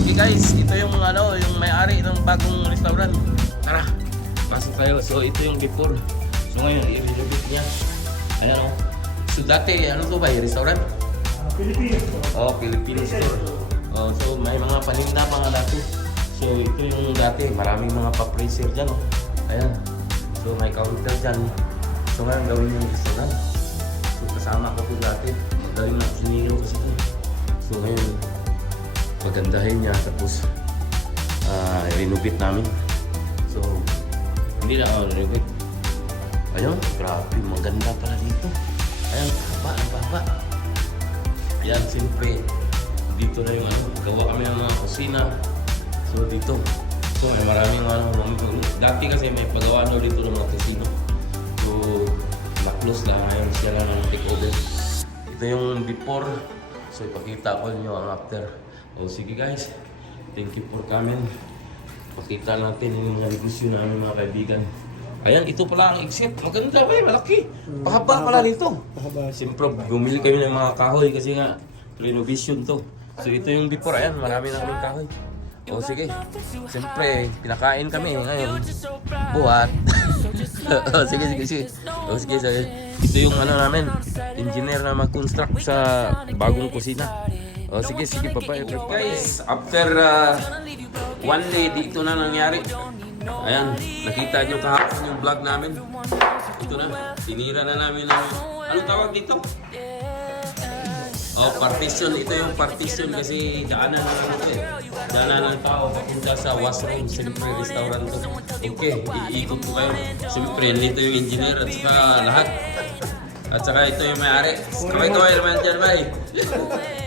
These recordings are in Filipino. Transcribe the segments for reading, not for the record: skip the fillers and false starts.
Okay guys, ito yung yung may-ari ng bagong restaurant. Tara, pasok tayo. So ito yung before. So ngayon, i-renovate niya. Ayan o. So dati, ano to ba? Restaurant? Philippines. Oh, Filipino store. Oh, so may mga paninda pa nga dati. So ito yung dati, maraming mga pa-freezer dyan. Oh. Ayan. So may counter dyan. So ngayon gawin yung restaurant. So kasama ko to dati. Magaling na sinilo kasi ito. So ngayon, pagandahin niya tapos renovate namin. So hindi na renovate. Ayun, grabe, maganda pala dito. Ayan, ang baba. Ayan, siyempre dito na yung gawa kami ng mga kusina. So dito, so may maraming dati kasi may pagawa na dito ng mga kusina. So na-close lang ngayon siya lang ng take-over. Ito yung before. So ipakita ko nyo ang after. O sige guys, thank you for coming. Pakita natin yung mga negosyo namin mga kaibigan. Ayan, ito pala ang exit. Maganda ba malaki. Pahaba pala nito. Siyempre, bumili kami ng mga kahoy kasi nga renovation to. So ito yung before, ayan, marami na kaming kahoy. O sige, siyempre, pinakain kami ngayon. Buhat. O sige. O sige. Ito yung namin, engineer na mag-construct sa bagong kusina. O sige, papay. Guys, after one day, dito na nangyari. Ayan, nakita nyo kahapon yung vlog namin. Ito na, tinira na namin anong tawag dito? Oh, partition. Ito yung partition kasi daanan na lang ito. Daanan ng tao papunta sa washroom. Siyempre, restaurant to. Okay, iikot ko kayo. Siyempre, nito yung engineer at saka lahat. At saka ito yung may-ari. Kaway naman dyan, bay.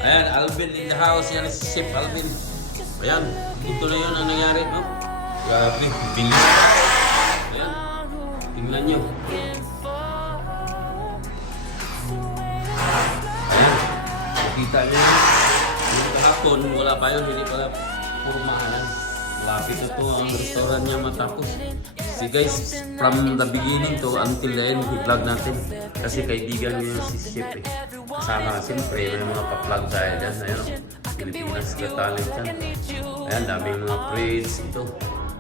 Ayan, Alvin in the house. Yan si Chef Alvin. Ayan, ito na yun ang nangyari, no? Grabe, bilis. Ayan, tingnan nyo. Ayan, nakita nyo yun. Yung kahapon, wala pa yun, hindi pala purmahan. Lapit ito ang restaurant niya matapos. See guys, from the beginning to until the end, i-vlog natin. Kasi kaibigan niya si Chef eh. Kasama, siyempre, may mga pa-vlog tayo dyan. Ayan o, Pilipinas Got Talent dyan. Ayan, daming mga praise ito.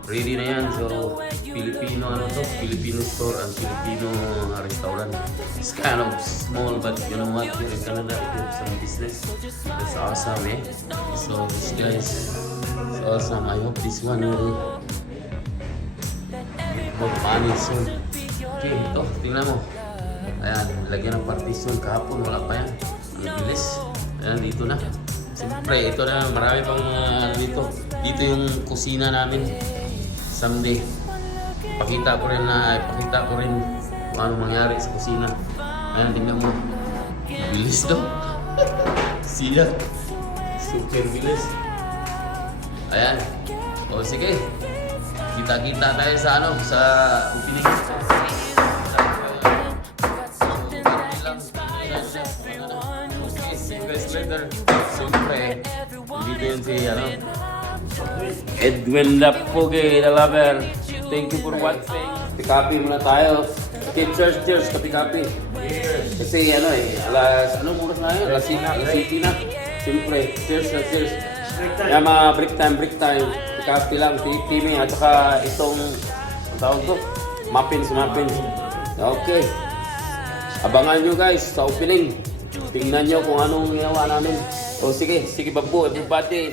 Ready na yan. So, Filipino store and Filipino restaurant. It's kind of small, but you know what? Here in Canada, we do some business. That's awesome, eh? So, this guys, it's awesome. I hope this one will put money soon. Okay, ito, tingnan mo. Ayan, lagyan ng partition. Kahapon, wala pa yan. Ang bilis. Ayan, dito na. Siyempre, ito na. Marami pang dito. Dito yung kusina namin. Someday, pakita ko rin kung ano mangyari sa kusina. Ayan, tingnan mo. Bilis daw. Siya. Super bilis. Ayan. O sige. Kita-kita tayo sa sa opening. Okay, see you guys later. Siyempre, dito yun si Edwin Lapuge, the lover. Thank you for watching. Kapi muna tayo. Okay, cheers, kapi-kapi. Kasi alas, anong oras na yun? Alas city na. Siyempre, cheers. Yan mga break time. Kapi lang, Timmy, at saka itong, ang tawag ko? Muffins. Okay. Abangan nyo guys sa opening. Tingnan nyo kung anong ginawa namin. O sige babu, everybody.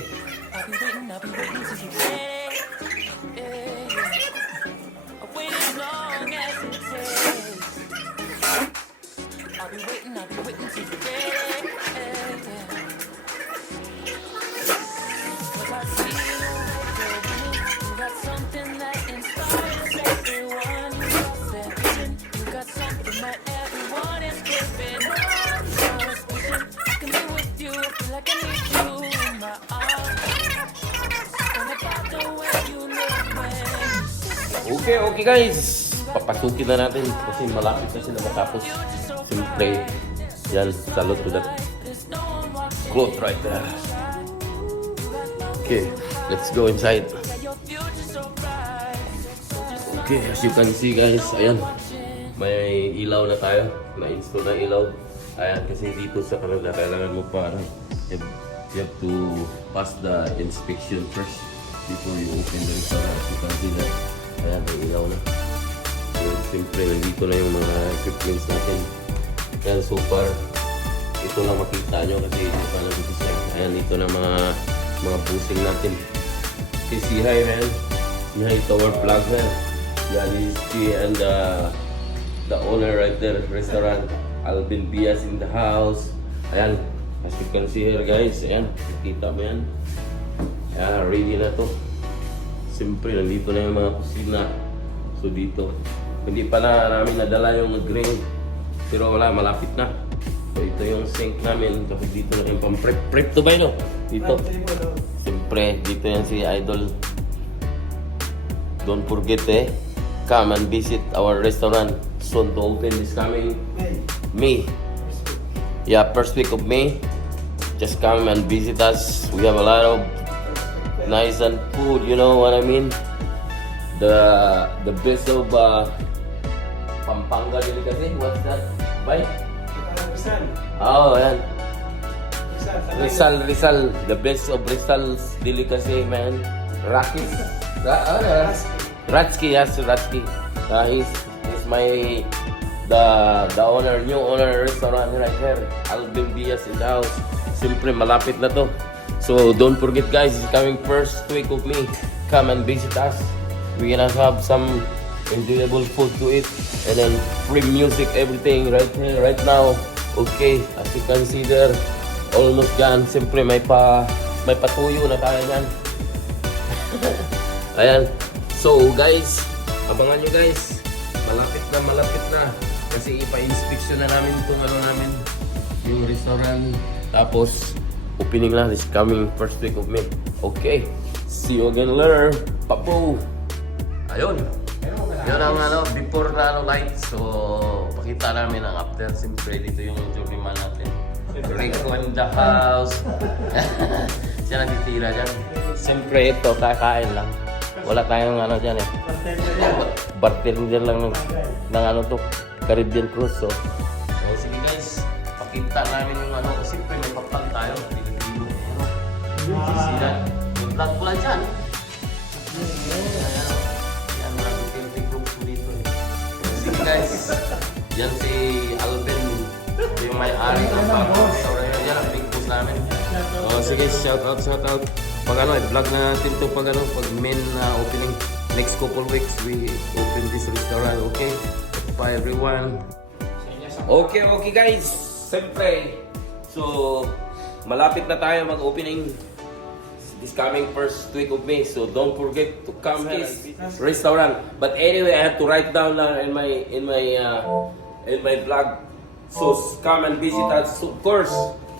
Okay guys, papasukin na natin kasi malapit na sila matapos. Siyempre, yan, salute to that cloth right there. Okay, let's go inside. Okay, as you can see guys, ayan, may ilaw na tayo, na-install na ilaw. Ayan, kasi dito sa Canada, kailangan mo pa you have to pass the inspection first before you open the restaurant. As you can see that, ayan, may ilaw na. So, siyempre, nandito na yung mga equipments natin. Ayan, so far, ito lang makita nyo kasi ito pa lang ito siya. Ayan, ito na mga busing natin. Okay, see hi, man. See hi to our vlog, man. Yeah, this is G and the owner right there, restaurant. Alvin Bias in the house. Ayan, as you can see here, guys. Ayan, kita mo yan. Ayan, ready na to. Siyempre, nandito na yung mga kusina. So, dito. Hindi pa na namin nadala yung grill. Pero wala, malapit na. So, ito yung sink namin. Tapos dito na yung pang-prep. Prep to ba yun? Dito. Siyempre, dito yan si Idol. Don't forget come and visit our restaurant. Soon to open this coming May. Yeah, first week of May. Just come and visit us. We have a lot of nice and food, you know what I mean? The best of Pampanga delicacy. What's that? Bye? Oh, ayan. Rizal. The best of Rizal's delicacy, man. Rakis. Ratsky, yes, Ratsky. He's my the owner, new owner restaurant right here. Alvin Bias in the house. Siyempre, malapit na to. So don't forget, guys, it's coming first week of May. Come and visit us. We're gonna have some enjoyable food to eat and then free music, everything right here, right now. Okay, as you can see there, almost done. Siyempre, may patuyo na tayo yan. Ayan. So guys, abangan nyo guys. Malapit na. Kasi ipa-inspection na namin itong yung restaurant. Tapos, opening lang this coming first week of May. Okay. See you again later. Papo! Ayun. Yun ang before na light. So, pakita namin ang after. Siyempre, dito yung journeyman natin. Rico in the house. Siya natitira dyan. Siyempre, ito, kakain lang. Wala tayong dyan bartender lang ng to, Caribbean Cruise. So, sige guys, pakita namin yung siyempre may papag tayo. Pilipino. Sisira. Yung vlog ko lang dyan. Yan mga duty group ko dito. Sige guys, yan si Alvin, yung may-ari ng bagong restaurant. Yan ang big boss namin. Sige, shout out. Pag i-vlog na natin to pag main opening. Next couple weeks, we open this restaurant, okay? Bye everyone. Okay guys. Siyempre, so malapit na tayo mag-opening this coming first week of May. So don't forget to come here restaurant. But anyway, I have to write down in my vlog. So come and visit us. So, of course,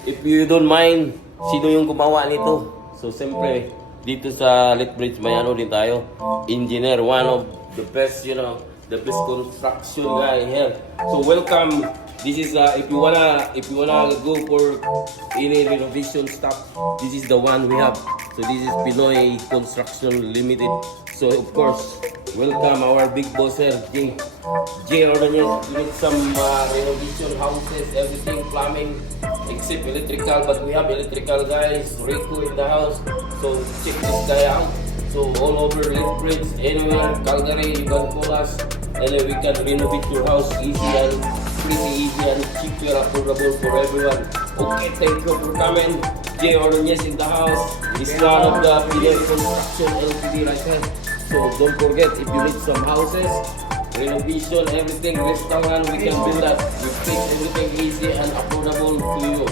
if you don't mind, sino yung gumawa nito? So siyempre, dito sa Lethbridge may din tayo. Engineer, one of the best, the best construction guy here. So welcome. This is if you wanna go for any renovation stuff, this is the one we have. So this is Pinoy Construction Limited. So of course, welcome our big boss here, Jay Ordonez. We need some renovation houses, everything, plumbing, except electrical, but we have electrical guys, Rico in the house. So check this guy out. So all over Lethbridge, anywhere, Calgary, you can call us, and then we can renovate your house easy and pretty easy and cheap and affordable for everyone. Okay, thank you for coming. Jay Ordonez in the house. He's one of the Pinoy Construction Ltd right here. So don't forget, if you need some houses, renovation, everything, restaurant, we can build that. We fix everything easy and affordable to you.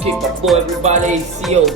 Keep up, go everybody. See you.